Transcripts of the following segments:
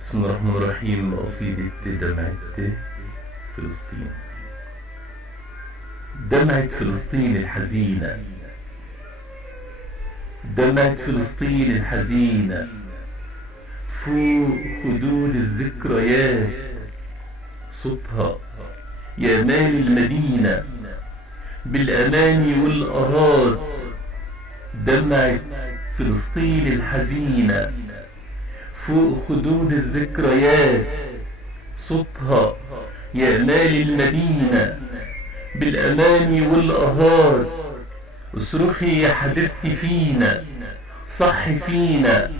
بسم الله الرحمن الرحيم. قصيدة دمعة فلسطين. دمعة فلسطين الحزينة، دمعة فلسطين الحزينة فوق خدود الذكريات، صوتها يا مال المدينة بالأماني والأراض. دمعة فلسطين الحزينة فوق خدود الذكريات، صوتها يا مال المدينة بالأماني والأهات. اصرخي يا حبيبتي فينا، صحي فينا،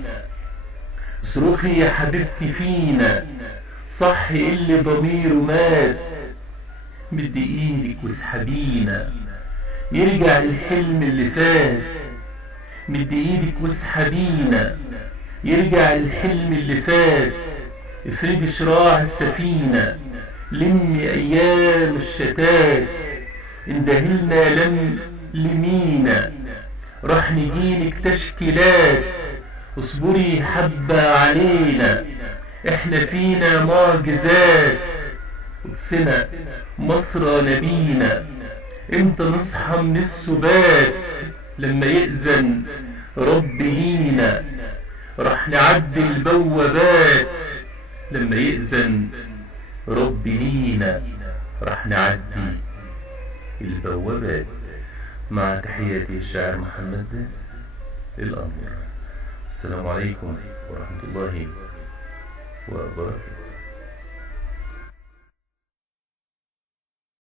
اصرخي يا حبيبتي فينا، صحي اللي ضميره مات. مدي ايدك واسحبينا يرجع الحلم اللي فات، مدي ايدك واسحبينا يرجع الحلم اللي فات. افردي شراع السفينة، لمي ايام الشتات، اندهلنا لم لمينا راح نجيلك تشكيلات. اصبري حبة علينا، احنا فينا معجزات. قدسنا مصر نبينا، امتى نصحى من السبات؟ لما يأذن رب لينا راح نعدي البوابات. لما يأذن رب لينا راح نعدي البوابات. مع تحياتي الشاعر محمد الأنور. السلام عليكم ورحمة الله وبركاته.